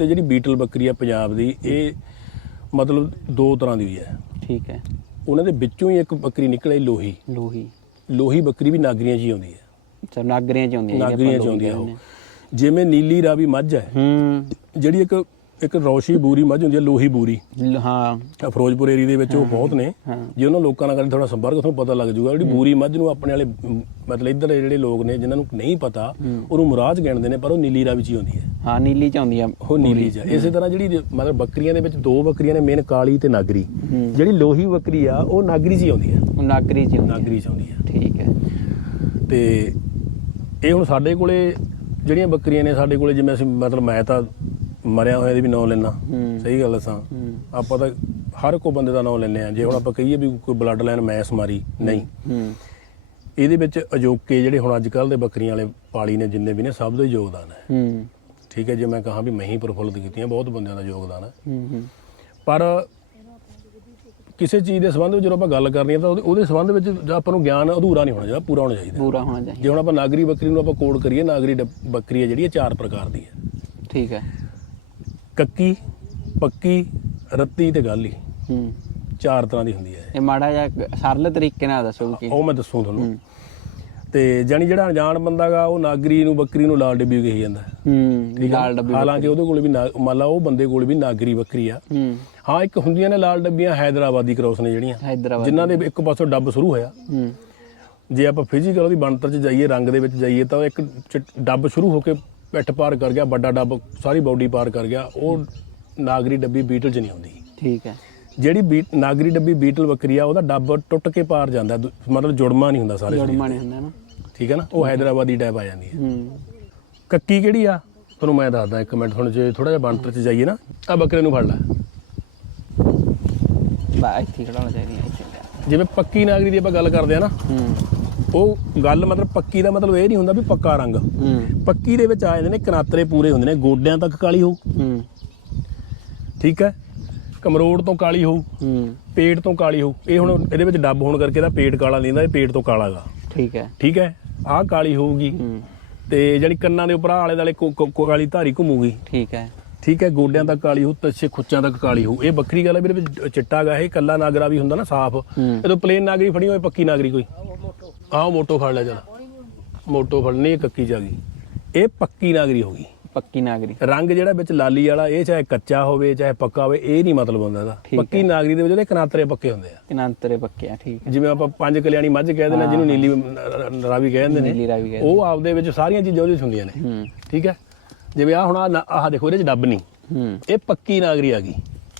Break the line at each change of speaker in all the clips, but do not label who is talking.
ਤੇ ਜਿਹੜੀ ਬੀਟਲ ਬੱਕਰੀ ਆ ਪੰਜਾਬ ਦੀ ਇਹ ਮਤਲਬ ਦੋ ਤਰ੍ਹਾਂ ਦੀ ਹੈ।
ਠੀਕ ਹੈ।
ਉਹਨਾਂ ਦੇ ਵਿੱਚੋਂ ਹੀ ਇੱਕ ਬੱਕਰੀ ਨਿਕਲੇ ਲੋਹੀ।
ਲੋਹੀ।
ਲੋਹੀ ਬੱਕਰੀ ਵੀ ਨਾਗਰੀਆਂ 'ਚ ਹੀ ਆਉਂਦੀ ਹੈ।
ਅੱਛਾ ਨਾਗਰੀਆਂ ਚ ਆਉਂਦੀਆਂ ਜਿਹੜੀਆਂ
ਨਾਗਰੀਆਂ 'ਚ ਆਉਂਦੀ
ਲੋਹੀ
ਉਹ। ਜਿਵੇਂ ਨੀਲੀ ਰਾਵੀ ਮੱਝ ਹੈ
ਹੂੰ।
ਜਿਹੜੀ ਇੱਕ ਇੱਕ ਰੌਸ਼ੀ ਬੂਰੀ ਮੱਝ ਹੁੰਦੀ ਹੈ ਲੋਹੀ ਬੂਰੀ।
ਲ- ਹਾਂ।
ਆਹ ਫਿਰੋਜ਼ਪੁਰ ਏਰੀਆ ਦੇ ਵਿੱਚ ਉਹ ਬਹੁਤ ਨੇ। ਜੇ ਉਹਨਾਂ ਲੋਕਾਂ ਨਾਲ ਕਰੇ ਥੋੜਾ ਸੰਪਰਕ ਤੁਹਾਨੂੰ ਪਤਾ ਲੱਗ ਜਾਊਗਾ ਜਿਹੜੀ ਬੂਰੀ ਮੱਝ ਨੂੰ ਆਪਣੇ ਵਾਲੇ ਮ, ਮਤਲਬ ਇੱਧਰ ਦੇ ਜਿਹੜੇ ਲੋਕ ਨੇ ਜਿਨ੍ਹਾਂ ਨੂੰ ਨਹੀਂ ਪਤਾ ਉਹਨੂੰ ਮੁਰਾਦ ਗਿਣਦੇ ਨੇ ਪਰ ਉਹ ਨੀਲੀ ਰਾਵੀ 'ਚ ਹੀ ਆਉਂਦੀ ਹੈ।
ਹਾਂ ਨੀਲੀ ਚ ਆਉਂਦੀ ਆ।
ਉਹ ਨੀਲੀ ਚ ਆ। ਇਸੇ ਤਰ੍ਹਾਂ ਜਿਹੜੀ ਜ- ਮਤਲਬ ਬੱਕਰੀਆਂ ਦੇ ਵਿੱਚ ਦੋ ਬੱਕਰੀਆਂ ਨੇ ਮੇਨ ਕਾਲੀ ਤੇ ਨਾਗਰੀ।
ਹੂੰ।
ਜਿਹੜੀ ਲੋਹੀ ਬੱਕਰੀ ਆ ਉਹ ਨਾਗਰੀ ਹੀ ਆਉਂਦੀ ਹੈ।
ਉਹ ਨਾਗਰੀ ਚ ਆਉਂਦੀ।
ਨਾਗਰੀ 'ਚ ਆਉਂਦੀ ਆ
ਠੀਕ ਹੈ।
ਤੇ ਇਹ ਹੁਣ ਸਾਡੇ ਕੋਲੇ ਜਿਹੜੀਆਂ ਬੱਕਰੀਆਂ ਨੇ ਸਾਡੇ ਕੋਲੇ ਜਿਵੇਂ ਅਸੀਂ ਮਤਲਬ ਮੈਂ ਤਾਂ ਮਰਿਆ ਹੋਇਆ ਦੀ ਵੀ ਨਾਂ ਲੈਣਾ
ਹੂੰ।
ਸਹੀ ਗੱਲ
ਹੂੰ।
ਆਪਾਂ ਤਾਂ ਹਰ ਕੋ ਬੰਦੇ ਦਾ ਨਾਂ ਲੈਂਦੇ ਆ ਜੇ ਹੁਣ ਆਪਾਂ ਕਹੀਏ ਵੀ ਕੋਈ ਬਲੱਡ ਲਾਈਨ ਮੈਸ ਮਾਰੀ ਨਹੀਂ।
ਹੂੰ।
ਇਹਦੇ ਵਿੱਚ ਅਜੋਕੇ ਜਿਹੜੇ ਹੁਣ ਅੱਜ ਕੱਲ ਦੇ ਬੱਕਰੀਆਂ ਵਾਲੇ ਪਾਲੀ ਨੇ ਜਿੰਨੇ ਵੀ ਨੇ ਸਭ ਦਾ ਹੀ ਯੋਗਦਾਨ ਹੈ।
ਹੂੰ।
ਠੀਕ ਹੈ ਜੇ ਮੈਂ ਕਹਾਂ ਵੀ ਮੈਂ ਹੀ ਪ੍ਰਫੁੱਲਤ ਕੀਤੀਆਂ ਬਹੁਤ ਬੰਦਿਆਂ ਦਾ ਯੋਗਦਾਨ ਹੈ।
ਹੂੰ ਹੂੰ।
ਪਰ ਕਿਸੇ ਚੀਜ਼ ਦੇ ਸੰਬੰਧ ਵਿੱਚ ਜਦੋਂ ਆਪਾਂ ਗੱਲ ਕਰਨੀ ਹੈ ਤਾਂ ਉਹਦੇ- ਸੰਬੰਧ ਵਿੱਚ ਆਪਾਂ ਨੂੰ ਗਿਆਨ ਅਧੂਰਾ ਨਹੀਂ ਹੋਣਾ ਚਾਹੀਦਾ ਪੂਰਾ ਹੋਣਾ ਚਾਹੀਦਾ।
ਪੂਰਾ ਹੋਣਾ ਚਾਹੀਦਾ।
ਜੇ ਹੁਣ ਆਪਾਂ ਨਾਗਰੀ ਬੱਕਰੀ ਨੂੰ ਆਪਾਂ ਕੋਡ ਕਰੀਏ ਨਾਗਰੀ ਬੱਕਰੀ ਹੈ ਜਿਹੜੀ ਇਹ ਚਾਰ ਪ੍ਰਕਾਰ ਦੀ ਹੈ।
ਠੀਕ ਹੈ।
ਕੱਕੀ ਪੱਕੀ ਰੱਤੀ ਤੇ ਗਾਲੀ।
ਹੂੰ।
ਚਾਰ ਤਰ੍ਹਾਂ ਦੀ ਹੁੰਦੀ ਹੈ
ਇਹ। ਮਾੜਾ ਜਿਹਾ ਸਰਲ ਤਰੀਕੇ ਨਾਲ ਦੱਸੋ ਕਿ।
ਉਹ ਮੈਂ ਦੱਸੂ ਤੁਹਾਨੂੰ। ਤੇ ਜਾਨੀ ਜਿਹੜਾ ਅਣਜਾਣ ਬੰਦਾਗਾ ਉਹ ਨਾਗਰੀ ਨੂੰ ਬੱਕਰੀ ਨੂੰ ਲਾਲ ਡੱਬੀ ਕਹੀ ਜਾਂਦਾ।
ਹੂੰ? ਲਾਲ ਡੱਬੀ
ਹਾਲਾਂਕਿ ਉਹਦੇ ਕੋਲ ਵੀ ਮੰਨ ਲਾ ਉਹ ਬੰਦੇ ਕੋਲ ਵੀ ਨਾਗਰੀ ਬੱਕਰੀ ਆ।
ਹੂੰ।
ਹਾਂ ਇੱਕ ਹੁੰਦੀਆਂ ਨੇ ਲਾਲ ਡੱਬੀਆਂ ਹੈਦਰਾਬਾਦੀ ਕ੍ਰੋਸ ਨੇ ਜਿਹੜੀਆਂ। ਜਿਨ੍ਹਾਂ ਦੇ ਇੱਕ ਪਾਸੋਂ ਡੱਬ ਸ਼ੁਰੂ ਹੋਇਆ।
ਹੂੰ।
ਜੇ ਆਪਾਂ ਫਿਜ਼ੀਕਲ ਉਹਦੀ ਬਣਤਰ 'ਚ ਜਾਈਏ ਰੰਗ ਦੇ ਵਿੱਚ ਜਾਈਏ ਤਾਂ ਇੱਕ ਡੱਬ ਸ਼ੁਰੂ ਹੋ ਕੇ ਪਿੱਠ ਪਾਰ ਕਰ ਗਿਆ ਵੱਡਾ ਡੱਬ ਸਾਰੀ ਬਾਡੀ ਪਾਰ ਕਰ ਗਿਆ ਉਹ ਨਾਗਰੀ ਡੱਬੀ ਬੀਟਲ 'ਚ ਨਹੀਂ ਆਉਂਦੀ।
ਠੀਕ ਹੈ।
ਜਿਹੜੀ ਬੀਟ ਨਾਗਰੀ ਡੱਬੀ ਬੀਟਲ ਬੱਕਰੀ ਆ ਉਹਦਾ ਡੱਬ ਟੁੱਟ ਕੇ ਪਾਰ ਜਾਂਦਾ ਦੂ- ਮਤਲਬ ਜੁੜਮਾ ਨਹੀਂ ਹੁੰਦਾ ਸਾਰੇ ਸਰੀਰ
ਜੁੜਮਾ ਨਹੀਂ ਹੁੰਦਾ ਨਾ।
ਠੀਕ ਹੈ ਨਾ? ਉਹ ਹੈਦਰਾਬਾਦੀ ਟਾਈਪ ਆ ਜਾਂਦੀ ਹੈ।
ਹੂੰ।
ਕੱਕੀ ਕਿਹੜੀ ਆ? ਤੁਹਾਨੂੰ ਮੈਂ ਦੱਸਦਾ ਇੱਕ ਮਿੰਟ ਹੁਣ ਜੇ ਥੋੜਾ ਜਿਹਾ ਬਣਤਰ 'ਚ ਜਾਈਏ ਨਾ ਆ ਬੱਕਰੇ ਨੂੰ ਫੜ ਲੈ।
ਬਾ ਇੱਥੇ ਖੜਾ ਹੋਣਾ ਚਾਹੀਦਾ ਇੱਥੇ ਲਿਆ।
ਜਿਵੇਂ ਪੱਕੀ ਨਾਗਰੀ ਦੀ ਆਪਾਂ ਗੱਲ ਕਰਦੇ ਆ ਨਾ
ਹੂੰ।
ਉਹ ਗੱਲ ਮਤਲਬ ਪੱਕੀ ਦਾ ਮਤਲਬ ਇਹ ਨਹੀਂ ਹੁੰਦਾ ਵੀ ਪੱਕਾ ਰੰਗ।
ਹੂੰ।
ਪੱਕੀ ਦੇ ਵਿੱਚ ਆ ਜਾਂਦੇ ਨੇ ਕਨਾਤਰੇ ਪੂਰੇ ਹੁੰਦੇ ਨੇ ਗੋਡਿਆਂ ਤੱਕ ਕਾਲੀ
ਹੂੰ।
ਠੀਕ ਹੈ? ਕਮਰੋੜ ਤੋਂ ਕਾਲੀ
ਹੂੰ।
ਪੇਟ ਤੋਂ ਕਾਲੀ ਹੋਊ। ਇਹ ਹੁਣ ਇਹਦੇ ਵਿੱਚ ਡੱਬ ਹੋਣ ਕਰਕੇ ਇਹਦਾ ਪੇਟ ਕਾਲਾ ਨਹੀਂ ਹੁੰਦਾ ਇਹ ਪੇਟ ਤੋਂ ਕਾਲਾਗਾ
ਠੀਕ ਹੈ।
ਠੀਕ ਹੈ? ਆਹ ਕਾਲੀ ਹੋਊਗੀ।
ਹੂੰ।
ਤੇ ਜਿਹੜੀ ਕੰਨਾਂ ਦੇ ਉੱਪਰ ਆਲੇ ਦਾਲੇ ਕਾਲੀ ਧਾਰੀ ਘੁੰਮੂਗੀ।
ਠੀਕ ਹੈ।
ਠੀਕ ਹੈ? ਗੋਡਿਆਂ ਤੱਕ ਕਾਲੀ ਹੋਊ ਤੱਛੇ ਖੁੱਚਾਂ ਤੱਕ ਕਾਲੀ ਹੋਊ। ਇਹ ਵੱਖਰੀ ਗੱਲ ਹੈ ਵੀਰੇ ਵਿੱਚ ਚਿੱਟਾ ਗਾ ਇਹ ਕੱਲਾ ਨਾਗਰਾ ਵੀ ਹੁੰਦਾ ਨਾ ਸਾਫ਼।
ਹੂੰ।
ਜਦੋਂ ਪਲੇਨ ਨਾਗਰੀ ਫੜੀ ਹੋਏ ਪੱਕੀ ਨਾਗਰੀ ਕੋਈ। ਆਹ ਮੋਟੋ ਫੜ ਲੈ ਚਲ ਮੋਟੋ ਫੜਨੀ ਇਹ ਕੱਕੀ ਚ ਆ ਗਈ। ਇਹ ਪੱਕੀ ਨਾਗਰੀ ਹੋ ਗਈ।
ਪੱਕੀ ਨਾਗਰੀ।
ਰੰਗ ਜਿਹੜਾ ਵਿੱਚ ਲਾਲੀ ਵਾਲਾ ਇਹ ਚਾਹੇ ਕੱਚਾ ਹੋਵੇ ਚਾਹੇ ਪੱਕਾ ਹੋਵੇ ਇਹ ਨਹੀਂ ਮਤਲਬ ਹੁੰਦਾ ਇਹਦਾ। ਪੱਕੀ ਨਾਗਰੀ ਦੇ ਵਿੱਚ ਉਹਦੇ ਕਨਾਤਰੇ ਪੱਕੇ ਹੁੰਦੇ ਆ।
ਕਿਨਾਂਤਰੇ ਪੱਕੇ ਆ ਠੀਕ ਹੈ।
ਜਿਵੇਂ ਆਪਾਂ ਪੰਜ ਕਲਿਆਣੀ ਮੱਝ ਕਹਿ ਦਿੰਦੇ ਜਿਹਨੂੰ ਨੀਲੀ ਰਾਵੀ ਕਹਿ ਦਿੰਦੇ ਨੇ।
ਨੀਲੀ ਰਾਵੀ ਗਏ
ਉਹ ਆਪਦੇ ਵਿੱਚ ਸਾਰੀਆਂ ਚੀਜ਼ਾਂ ਉਹਦੇ 'ਚ ਹੁੰਦੀਆਂ ਨੇ। ਠੀਕ ਹੈ? ਜਿਵੇਂ ਆ ਹੁਣ ਆਹ ਦੇਖੋ ਇਹਦੇ 'ਚ ਡੱਬ ਨਹੀਂ।
ਹੂੰ।
ਇਹ ਪੱਕੀ ਨਾਗਰੀ ਆ ਗਈ।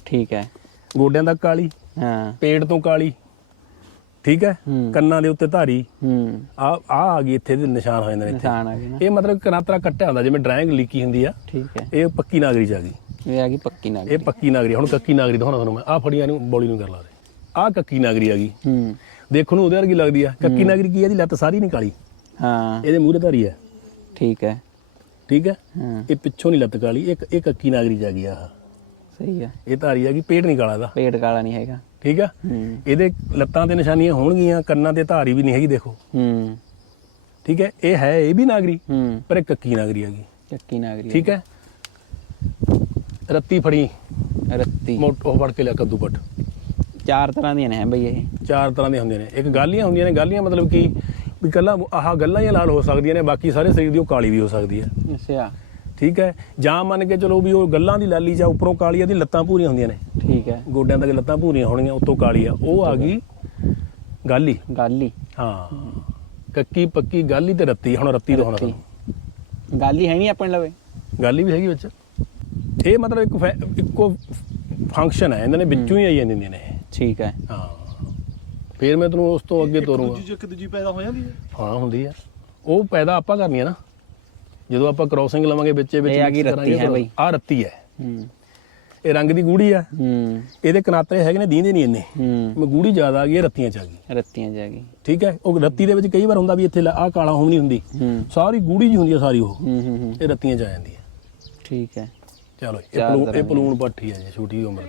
ਠੀਕ ਹੈ।
ਗੋਡਿਆਂ ਤੱਕ ਕਾਲੀ
ਹਾਂ।
ਪੇਟ ਤੋਂ ਕਾਲੀ ਠੀਕ ਹੈ? ਕੰਨਾਂ ਦੇ ਉੱਤੇ ਧਾਰੀ।
ਹੂੰ।
ਆ ਆ ਆ ਗਈ ਇੱਥੇ ਦੇ ਨਿਸ਼ਾਨ ਹੋ ਜਾਂਦੇ ਨੇ ਇੱਥੇ।
ਨਿਸ਼ਾਨ ਆ ਗਏ ਨਾ।
ਇਹ ਮਤਲਬ ਕਨਾਤਰਾ ਕੱਟਿਆ ਹੁੰਦਾ ਜਿਵੇਂ ਡਰਾਇੰਗ ਲੀਕੀ ਹੁੰਦੀ ਆ।
ਠੀਕ ਹੈ।
ਇਹ ਪੱਕੀ ਨਾਗਰੀ ਚ ਆ ਗਈ।
ਇਹ ਆ ਗਈ ਪੱਕੀ ਨਾਗਰੀ।
ਇਹ ਪੱਕੀ ਨਾਗਰੀ ਹੁਣ ਕੱਕੀ ਨਾਗਰੀ ਦਿਖਾਉਣਾ ਤੁਹਾਨੂੰ ਮੈਂ। ਆ ਫੜੀਆਂ ਨੂੰ ਬੋਲੀ ਨੂੰ ਕਰ ਲਾ ਦੇ। ਆ ਕੱਕੀ ਨਾਗਰੀ ਆ ਗਈ।
ਹੂੰ।
ਦੇਖਣ ਨੂੰ ਉਹਦੇ ਵਰਗੀ ਲੱਗਦੀ ਆ। ਕੱਕੀ ਨਾਗਰੀ ਕੀ ਆ ਇਹਦੀ? ਲੱਤ ਸਾਰੀ ਨਹੀਂ ਕਾਲੀ।
ਹਾਂ।
ਇਹਦੇ ਮੂਹਰੇ ਧਾਰੀ ਆ।
ਠੀਕ ਹੈ।
ਠੀਕ ਹੈ?
ਹਾਂ।
ਇਹ ਪਿੱਛੋਂ ਨਹੀਂ ਲੱਤ ਕਾਲੀ। ਇਹ ਇਹ ਕੱਕੀ ਨਾਗਰੀ ਚ ਆ ਗਈ ਆ।
ਸਹੀ ਹੈ
ਇਹ ਧਾਰੀ ਆ ਗਈ ਪੇਟ ਨਹੀਂ ਕਾਲਾ ਇਹਦਾ।
ਪੇਟ ਕਾਲਾ ਨਹੀਂ ਹੈਗਾ।
ਠੀਕ ਆ? ਇਹਦੇ ਲੱਤਾਂ ਤੇ ਨਿਸ਼ਾਨੀਆਂ ਹੋਣਗੀਆਂ ਕੰਨਾਂ ਤੇ ਧਾਰੀ ਵੀ ਨਹੀਂ ਹੈਗੀ ਦੇਖੋ।
ਹੂੰ।
ਠੀਕ ਹੈ? ਇਹ ਹੈ ਇਹ ਵੀ ਨਾਗਰੀ ਪਰ ਇਹ ਕੱਕੀ ਨਾਗਰੀ ਗਈ
ਚੱਕੀ ਨਾਗਰੀ
ਠੀਕ ਹੈ? ਰੱਤੀ ਫੜੀ।
ਰੱਤੀ।
ਮੋਟੋ ਫੜ ਕੇ ਲਿਆ ਕੱਦੂ ਪੱਟ
ਚਾਰ ਤਰ੍ਹਾਂ ਦੀਆਂ ਨੇ ਬਈ ਇਹ।
ਚਾਰ ਤਰ੍ਹਾਂ ਦੇ ਹੁੰਦੇ ਨੇ। ਇੱਕ ਗਾਲੀਆਂ ਹੁੰਦੀਆਂ ਨੇ। ਗਾਲੀਆਂ ਮਤਲਬ ਕਿ? ਵੀ ਕੱਲਾ ਆਹ ਗੱਲਾਂ ਹੀ ਲਾਲ ਹੋ ਸਕਦੀਆਂ ਨੇ ਬਾਕੀ ਸਾਰੇ ਸਰੀਰ ਦੀ ਉਹ ਕਾਲੀ ਵੀ ਹੋ ਸਕਦੀ ਹੈ।
ਅੱਛਾ।
ਠੀਕ ਹੈ? ਜਾਂ ਮੰਨ ਕੇ ਚਲੋ ਵੀ ਉਹ ਗੱਲਾਂ ਦੀ ਲਾਲੀ ਜਾਂ ਉੱਪਰੋਂ ਕਾਲੀ ਆ ਦੀ ਲੱਤਾਂ ਪੂਰੀਆਂ ਹੁੰਦੀਆਂ ਨੇ।
ਠੀਕ ਹੈ।
ਗੋਡਿਆਂ ਤੱਕ ਲੱਤਾਂ ਪੂਰੀਆਂ ਹੋਣਗੀਆਂ ਉੱਤੋਂ ਕਾਲੀ ਆ। ਉਹ ਆ ਗਈ ਗਾਲੀ
ਗੱਲ ਹੀ।
ਹਾਂ। ਕੱਕੀ ਪੱਕੀ ਗਾਲੀ ਤੇ ਰੱਤੀ। ਹੁਣ ਰੱਤੀ ਤੋਂ ਹੁਣ ਤੁਹਾਨੂੰ।
ਗੱਲ ਹੀ ਹੈ ਨਹੀਂ ਆਪਣੇ ਲਵੇ।
ਗਾਲੀ ਵੀ ਹੈਗੀ ਵਿੱਚ। ਇਹ ਮਤਲਬ ਇੱਕ ਇੱਕੋ ਫੰਕਸ਼ਨ ਹੈ। ਇਹਨਾਂ ਨੇ ਵਿੱਚੋਂ ਹੀ ਆਈ ਜਾਂਦੀਆਂ ਨੇ।
ਠੀਕ ਹੈ।
ਹਾਂ। ਫਿਰ ਮੈਂ ਤੈਨੂੰ ਉਸ ਤੋਂ ਅੱਗੇ ਤੋਰੂੰਗਾ।
ਦੂਜੀ ਇੱਕ ਦੂਜੀ ਪੈਦਾ ਹੋ ਜਾਂਦੀ ਹੈ।
ਹਾਂ ਹੁੰਦੀ ਆ ਉਹ ਪੈਦਾ ਆਪਾਂ ਕਰਨੀ ਆ ਨਾ। ਜਦੋਂ ਆਪਾਂ ਕ੍ਰੋਸਿੰਗ ਲਵਾਂਗੇ ਵਿੱਚੇ ਵਿੱਚ
ਇਹ ਆ ਗਈ
mix
ਰੱਤੀ ਹੈ
ਕਰਾਂਗੇ,
ਬਈ।
ਆਹ ਰੱਤੀ ਹੈ।
ਹੂੰ।
ਇਹ ਰੰਗ ਦੀ ਗੂੜੀ ਆ।
ਹੂੰ।
ਇਹਦੇ ਕਨਾਤਰੇ ਹੈਗੇ ਨੇ ਦੀਂਦੇ ਨਹੀਂ ਇੰਨੇ।
ਹੂੰ।
ਮੈਂ ਗੂੜੀ ਜ਼ਿਆਦਾ ਆ ਗਈ ਇਹ ਰੱਤੀਆਂ ਚ ਆ ਗਈ।
ਰੱਤੀਆਂ ਜਾ ਗਈ।
ਠੀਕ ਹੈ? ਉਹ ਰੱਤੀ ਦੇ ਵਿੱਚ ਕਈ ਵਾਰ ਹੁੰਦਾ ਵੀ ਇੱਥੇ ਆਹ ਕਾਲਾ ਹੋਮ ਨਹੀਂ ਹੁੰਦੀ।
ਹੂੰ।
ਸਾਰੀ ਗੂੜੀ ਜੀ ਹੁੰਦੀ ਆ ਸਾਰੀ ਉਹ।
ਹੂੰ ਹੂੰ ਹੂੰ।
ਇਹ ਰੱਤੀਆਂ ਚ ਆ ਜਾਂਦੀ ਹੈ
ਠੀਕ ਹੈ।
ਚਲੋ ਇਹ
ਚਾਰ
ਪਲੂਣ
ਤਰ੍ਹਾਂ
ਇਹ ਪਲੂਣ ਪੱਠੀ ਹੈ ਜੀ ਛੋਟੀ ਉਮਰ ਦੀ।